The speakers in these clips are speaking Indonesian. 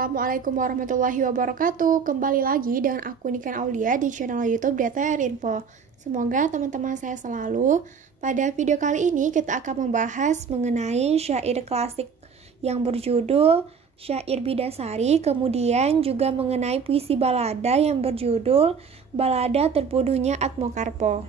Assalamualaikum warahmatullahi wabarakatuh. Kembali lagi dengan aku Niken Aulia di channel YouTube DTR Info. Semoga teman-teman saya selalu. Pada video kali ini kita akan membahas mengenai syair klasik yang berjudul Syair Bidasari, kemudian juga mengenai puisi balada yang berjudul Balada Terbunuhnya Atmokarpo.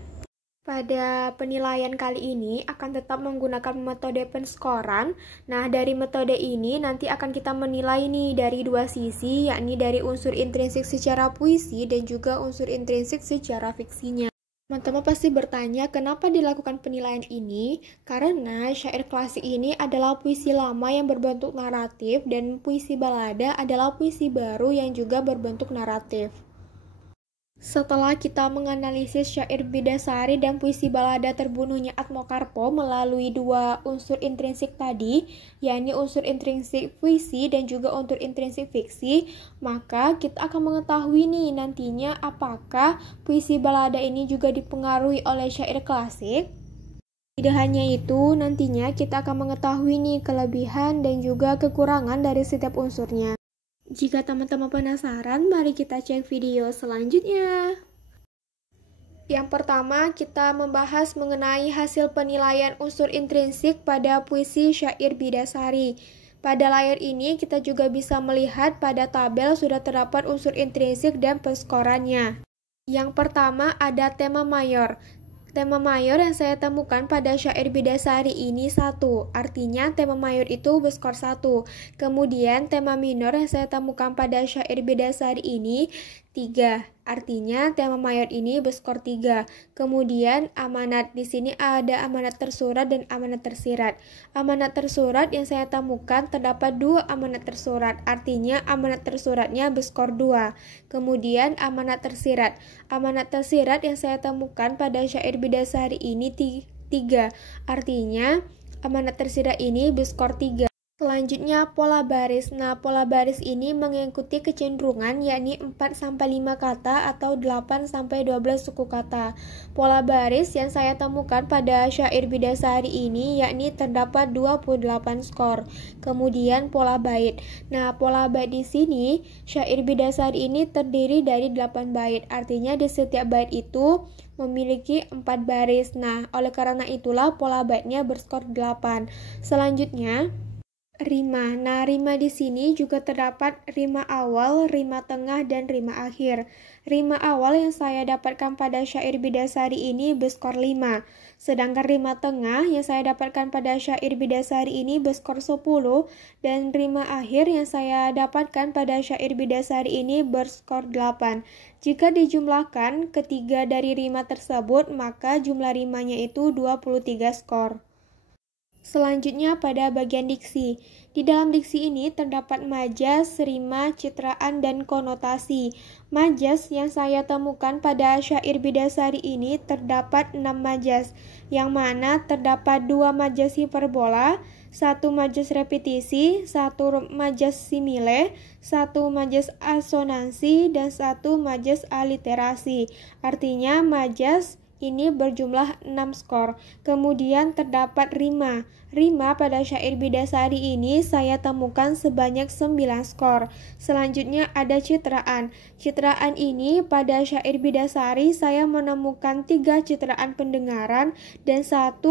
Pada penilaian kali ini akan tetap menggunakan metode penskoran. Nah, dari metode ini nanti akan kita menilai nih dari dua sisi, yakni dari unsur intrinsik secara puisi dan juga unsur intrinsik secara fiksinya. Teman-teman pasti bertanya kenapa dilakukan penilaian ini? Karena syair klasik ini adalah puisi lama yang berbentuk naratif dan puisi balada adalah puisi baru yang juga berbentuk naratif. Setelah kita menganalisis syair Bidasari dan puisi balada Terbunuhnya Atmokarpo melalui dua unsur intrinsik tadi, yakni unsur intrinsik puisi dan juga unsur intrinsik fiksi, maka kita akan mengetahui nih nantinya apakah puisi balada ini juga dipengaruhi oleh syair klasik. Tidak hanya itu, nantinya kita akan mengetahui nih kelebihan dan juga kekurangan dari setiap unsurnya. Jika teman-teman penasaran, mari kita cek video selanjutnya. Yang pertama, kita membahas mengenai hasil penilaian unsur intrinsik pada puisi syair Bidasari. Pada layar ini, kita juga bisa melihat pada tabel sudah terdapat unsur intrinsik dan penskorannya. Yang pertama, ada tema mayor. Tema mayor yang saya temukan pada syair Bidasari ini 1, artinya tema mayor itu berskor 1. Kemudian tema minor yang saya temukan pada syair Bidasari ini 3, artinya tema mayor ini berskor 3. Kemudian amanat, di sini ada amanat tersurat dan amanat tersirat. Amanat tersurat yang saya temukan terdapat 2 amanat tersurat, artinya amanat tersuratnya berskor 2. Kemudian amanat tersirat. Amanat tersirat yang saya temukan pada syair Bidasari ini 3, artinya amanat tersirat ini berskor 3. Selanjutnya pola baris. Nah, pola baris ini mengikuti kecenderungan yakni 4-5 kata atau 8-12 suku kata. Pola baris yang saya temukan pada syair Bidasari ini yakni terdapat 28 skor. Kemudian pola bait. Nah, pola bait di sini syair Bidasari ini terdiri dari 8 bait. Artinya di setiap bait itu memiliki 4 baris. Nah, oleh karena itulah pola baitnya berskor 8. Selanjutnya rima. Nah, rima di sini juga terdapat rima awal, rima tengah, dan rima akhir. Rima awal yang saya dapatkan pada syair Bidasari ini berskor 5. Sedangkan rima tengah yang saya dapatkan pada syair Bidasari ini berskor 10. Dan rima akhir yang saya dapatkan pada syair Bidasari ini berskor 8. Jika dijumlahkan ketiga dari rima tersebut, maka jumlah rimanya itu 23 skor. Selanjutnya pada bagian diksi. Di dalam diksi ini terdapat majas, rima, citraan, dan konotasi. Majas yang saya temukan pada syair Bidasari ini terdapat 6 majas, yang mana terdapat 2 majas hiperbola, 1 majas repetisi, 1 majas simile, 1 majas asonansi, dan 1 majas aliterasi. Artinya majas ini berjumlah 6 skor. Kemudian terdapat rima. Rima pada syair Bidasari ini saya temukan sebanyak 9 skor. Selanjutnya ada citraan. Citraan ini pada syair Bidasari saya menemukan 3 citraan pendengaran dan 1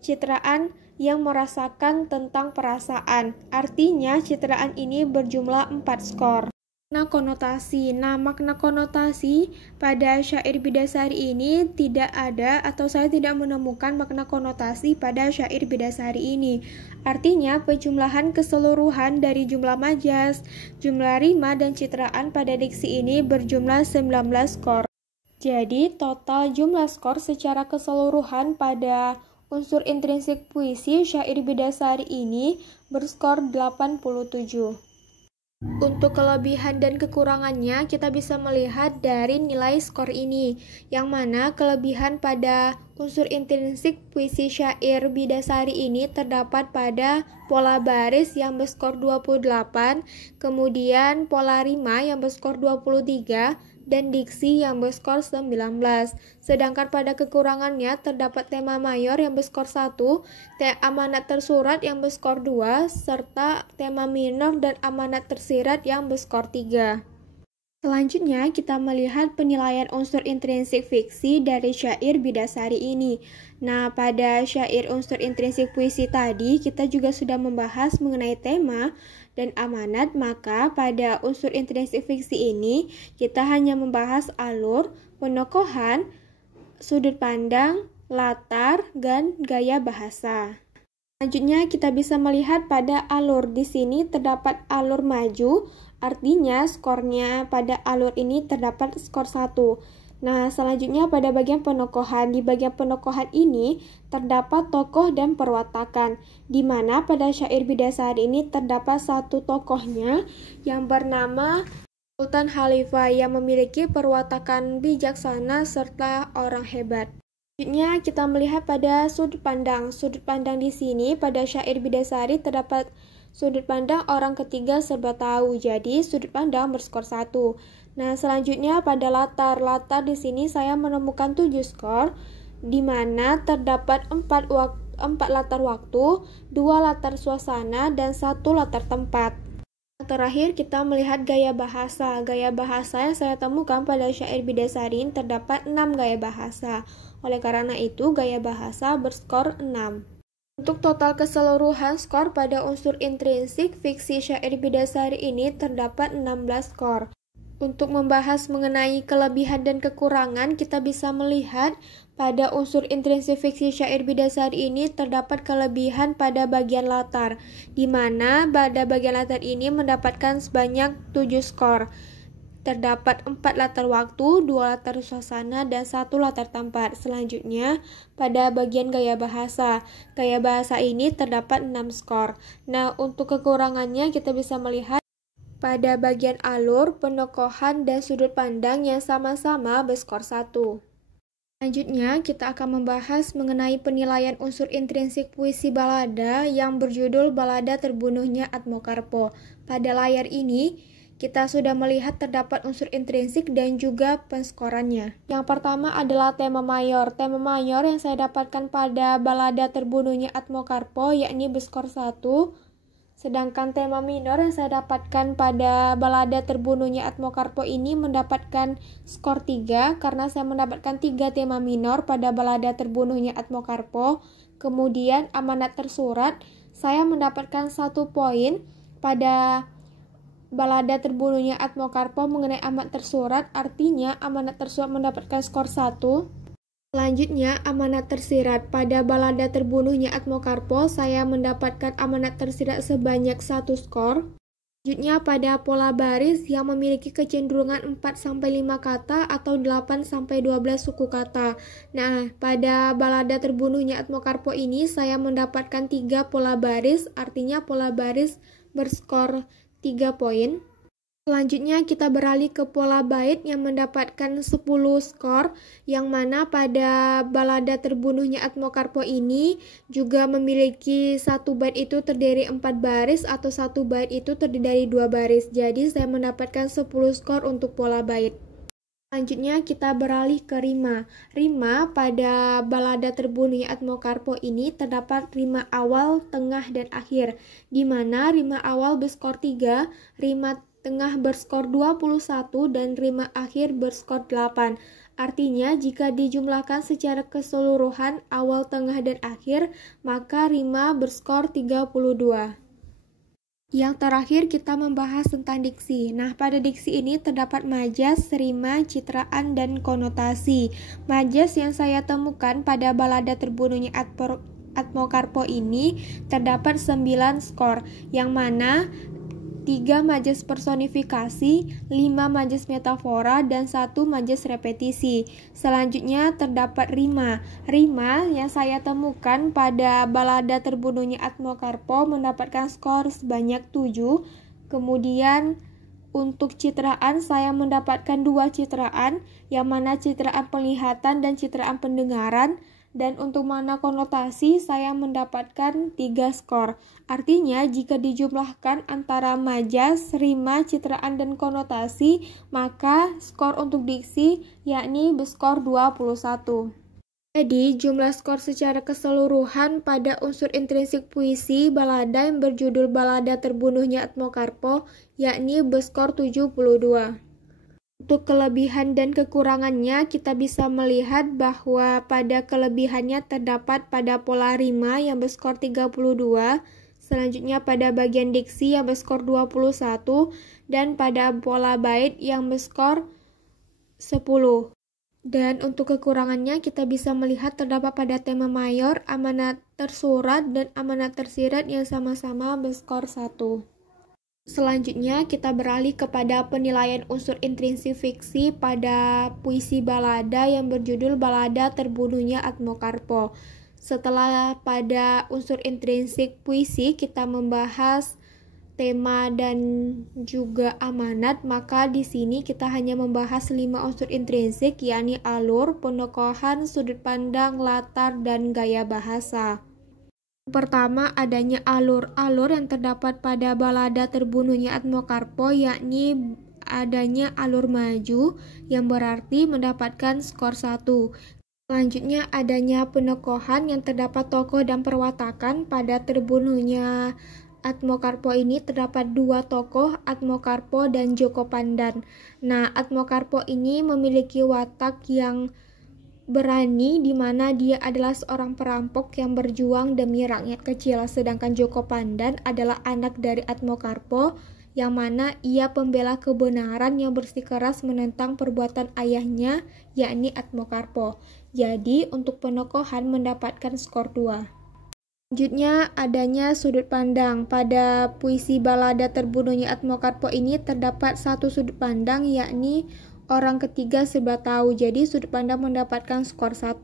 citraan yang merasakan tentang perasaan. Artinya citraan ini berjumlah 4 skor. Makna konotasi. Nah, makna konotasi pada syair Bidasari ini tidak ada atau saya tidak menemukan makna konotasi pada syair Bidasari ini. Artinya, penjumlahan keseluruhan dari jumlah majas, jumlah rima, dan citraan pada diksi ini berjumlah 19 skor. Jadi, total jumlah skor secara keseluruhan pada unsur intrinsik puisi syair Bidasari ini berskor 87. Untuk kelebihan dan kekurangannya, kita bisa melihat dari nilai skor ini, yang mana kelebihan pada unsur intrinsik puisi syair Bidasari ini terdapat pada pola baris yang berskor 28, kemudian pola rima yang berskor 23, dan diksi yang berskor 19. Sedangkan pada kekurangannya terdapat tema mayor yang berskor 1, amanat tersurat yang berskor 2, serta tema minor dan amanat tersirat yang berskor 3. Selanjutnya, kita melihat penilaian unsur intrinsik fiksi dari syair Bidasari ini. Nah, pada syair unsur intrinsik puisi tadi, kita juga sudah membahas mengenai tema dan amanat, maka pada unsur intrinsik fiksi ini, kita hanya membahas alur, penokohan, sudut pandang, latar, dan gaya bahasa. Selanjutnya, kita bisa melihat pada alur. Di sini terdapat alur maju, artinya skornya pada alur ini terdapat skor 1. Nah, selanjutnya pada bagian penokohan. Di bagian penokohan ini terdapat tokoh dan perwatakan, di mana pada syair Bidasari ini terdapat satu tokohnya yang bernama Sultan Khalifah yang memiliki perwatakan bijaksana serta orang hebat. Selanjutnya kita melihat pada sudut pandang. Sudut pandang di sini pada syair Bidasari terdapat sudut pandang orang ketiga serba tahu, jadi sudut pandang berskor 1. Nah, selanjutnya pada latar. Latar di sini saya menemukan 7 skor, di mana terdapat 4 latar waktu, 2 latar suasana, dan 1 latar tempat. Terakhir, kita melihat gaya bahasa. Gaya bahasa yang saya temukan pada syair Bidasari terdapat 6 gaya bahasa. Oleh karena itu, gaya bahasa berskor 6. Untuk total keseluruhan skor pada unsur intrinsik fiksi syair Bidasari ini terdapat 16 skor. Untuk membahas mengenai kelebihan dan kekurangan, kita bisa melihat pada unsur intrinsik fiksi syair Bidasari ini terdapat kelebihan pada bagian latar, di mana pada bagian latar ini mendapatkan sebanyak 7 skor. Terdapat 4 latar waktu, 2 latar suasana, dan 1 latar tempat. Selanjutnya, pada bagian gaya bahasa. Gaya bahasa ini terdapat 6 skor. Nah, untuk kekurangannya kita bisa melihat pada bagian alur, penokohan, dan sudut pandang yang sama-sama berskor 1. Selanjutnya, kita akan membahas mengenai penilaian unsur intrinsik puisi balada yang berjudul Balada Terbunuhnya Atmokarpo. Pada layar ini, kita sudah melihat terdapat unsur intrinsik dan juga penskorannya. Yang pertama adalah tema mayor. Tema mayor yang saya dapatkan pada Balada Terbunuhnya Atmokarpo yakni berskor 1. Sedangkan tema minor yang saya dapatkan pada Balada Terbunuhnya Atmokarpo ini mendapatkan skor 3 karena saya mendapatkan 3 tema minor pada Balada Terbunuhnya Atmokarpo. Kemudian amanat tersurat, saya mendapatkan 1 poin pada Balada Terbunuhnya Atmokarpo mengenai amanat tersurat, artinya amanat tersurat mendapatkan skor 1. Selanjutnya, amanat tersirat. Pada Balada Terbunuhnya Atmokarpo, saya mendapatkan amanat tersirat sebanyak 1 skor. Selanjutnya, pada pola baris yang memiliki kecenderungan 4-5 kata atau 8-12 suku kata. Nah, pada Balada Terbunuhnya Atmokarpo ini, saya mendapatkan 3 pola baris, artinya pola baris berskor 3 poin. Selanjutnya kita beralih ke pola bait yang mendapatkan 10 skor, yang mana pada Balada Terbunuhnya Atmokarpo ini juga memiliki 1 bait itu terdiri 4 baris atau 1 bait itu terdiri dari 2 baris. Jadi saya mendapatkan 10 skor untuk pola bait. Selanjutnya kita beralih ke rima. Rima pada Balada Terbunuhnya Atmokarpo ini terdapat rima awal, tengah, dan akhir, di mana rima awal berskor 3, rima tengah berskor 21, dan rima akhir berskor 8. Artinya jika dijumlahkan secara keseluruhan awal, tengah, dan akhir, maka rima berskor 32. Yang terakhir kita membahas tentang diksi. Nah, pada diksi ini terdapat majas, rima, citraan, dan konotasi. Majas yang saya temukan pada Balada Terbunuhnya Atmokarpo ini terdapat 9 skor, yang mana 3 majas personifikasi, 5 majas metafora, dan 1 majas repetisi. Selanjutnya terdapat rima. Rima yang saya temukan pada Balada Terbunuhnya Atmokarpo mendapatkan skor sebanyak 7. Kemudian untuk citraan saya mendapatkan 2 citraan, yang mana citraan penglihatan dan citraan pendengaran. Dan untuk makna konotasi saya mendapatkan 3 skor. Artinya jika dijumlahkan antara majas, rima, citraan, dan konotasi, maka skor untuk diksi yakni berskor 21. Jadi, jumlah skor secara keseluruhan pada unsur intrinsik puisi balada yang berjudul Balada Terbunuhnya Atmokarpo yakni berskor 72. Untuk kelebihan dan kekurangannya, kita bisa melihat bahwa pada kelebihannya terdapat pada pola rima yang berskor 32, selanjutnya pada bagian diksi yang berskor 21, dan pada pola bait yang berskor 10. Dan untuk kekurangannya kita bisa melihat terdapat pada tema mayor, amanat tersurat, dan amanat tersirat yang sama-sama berskor 1. Selanjutnya kita beralih kepada penilaian unsur intrinsik fiksi pada puisi balada yang berjudul Balada Terbunuhnya Atmokarpo. Setelah pada unsur intrinsik puisi kita membahas tema dan juga amanat, maka di sini kita hanya membahas 5 unsur intrinsik, yakni alur, penokohan, sudut pandang, latar, dan gaya bahasa. Pertama, adanya alur-alur yang terdapat pada Balada Terbunuhnya Atmokarpo, yakni adanya alur maju yang berarti mendapatkan skor 1. Selanjutnya adanya penokohan yang terdapat tokoh dan perwatakan. Pada Terbunuhnya Atmokarpo ini terdapat 2 tokoh, Atmokarpo dan Joko Pandan. Nah, Atmokarpo ini memiliki watak yang berani, di mana dia adalah seorang perampok yang berjuang demi rakyat kecil, sedangkan Joko Pandan adalah anak dari Atmokarpo yang mana ia pembela kebenaran yang bersikeras menentang perbuatan ayahnya, yakni Atmokarpo. Jadi untuk penokohan mendapatkan skor 2. Selanjutnya adanya sudut pandang. Pada puisi Balada Terbunuhnya Atmokarpo ini terdapat 1 sudut pandang, yakni orang ketiga serba tahu. Jadi sudut pandang mendapatkan skor 1.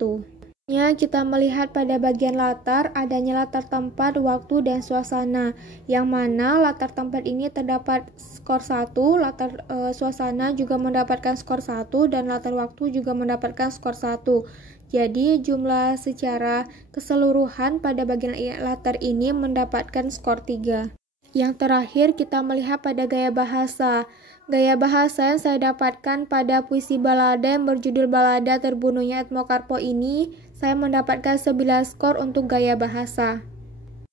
Kita melihat pada bagian latar, adanya latar tempat, waktu, dan suasana, yang mana latar tempat ini terdapat skor 1, latar suasana juga mendapatkan skor 1, dan latar waktu juga mendapatkan skor 1. Jadi jumlah secara keseluruhan pada bagian latar ini mendapatkan skor 3. Yang terakhir kita melihat pada gaya bahasa. Gaya bahasa yang saya dapatkan pada puisi balada yang berjudul Balada Terbunuhnya Atmokarpo ini, saya mendapatkan 9 skor untuk gaya bahasa.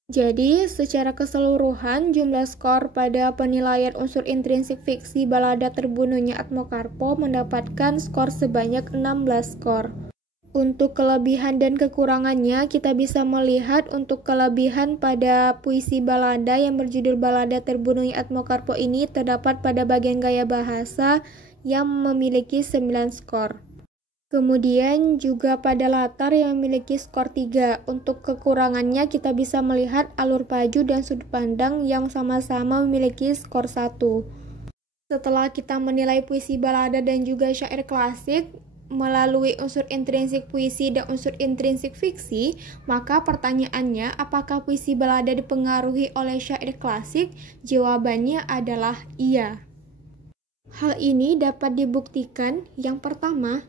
Jadi, secara keseluruhan jumlah skor pada penilaian unsur intrinsik fiksi Balada Terbunuhnya Atmokarpo mendapatkan skor sebanyak 16 skor. Untuk kelebihan dan kekurangannya, kita bisa melihat untuk kelebihan pada puisi balada yang berjudul Balada Terbunuhnya Atmokarpo ini terdapat pada bagian gaya bahasa yang memiliki 9 skor. Kemudian juga pada latar yang memiliki skor 3. Untuk kekurangannya kita bisa melihat alur paju dan sudut pandang yang sama-sama memiliki skor 1. Setelah kita menilai puisi balada dan juga syair klasik melalui unsur intrinsik puisi dan unsur intrinsik fiksi, maka pertanyaannya, apakah puisi balada dipengaruhi oleh syair klasik? Jawabannya adalah iya. Hal ini dapat dibuktikan yang pertama,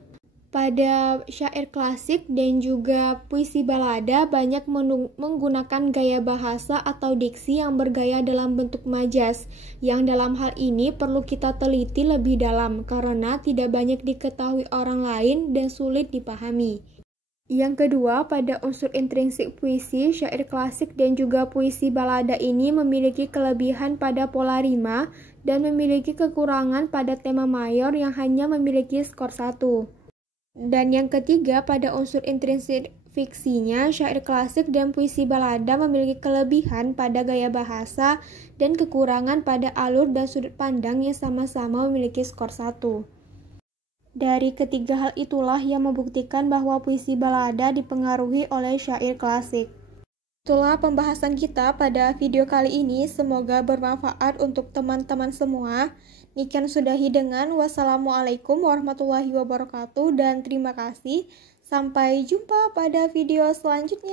pada syair klasik dan juga puisi balada banyak menggunakan gaya bahasa atau diksi yang bergaya dalam bentuk majas, yang dalam hal ini perlu kita teliti lebih dalam karena tidak banyak diketahui orang lain dan sulit dipahami. Yang kedua, pada unsur intrinsik puisi, syair klasik dan juga puisi balada ini memiliki kelebihan pada pola rima dan memiliki kekurangan pada tema mayor yang hanya memiliki skor 1. Dan yang ketiga, pada unsur intrinsik fiksinya, syair klasik dan puisi balada memiliki kelebihan pada gaya bahasa dan kekurangan pada alur dan sudut pandang yang sama-sama memiliki skor 1. Dari ketiga hal itulah yang membuktikan bahwa puisi balada dipengaruhi oleh syair klasik. Itulah pembahasan kita pada video kali ini, semoga bermanfaat untuk teman-teman semua. Demikian sudahi dengan wassalamualaikum warahmatullahi wabarakatuh dan terima kasih. Sampai jumpa pada video selanjutnya.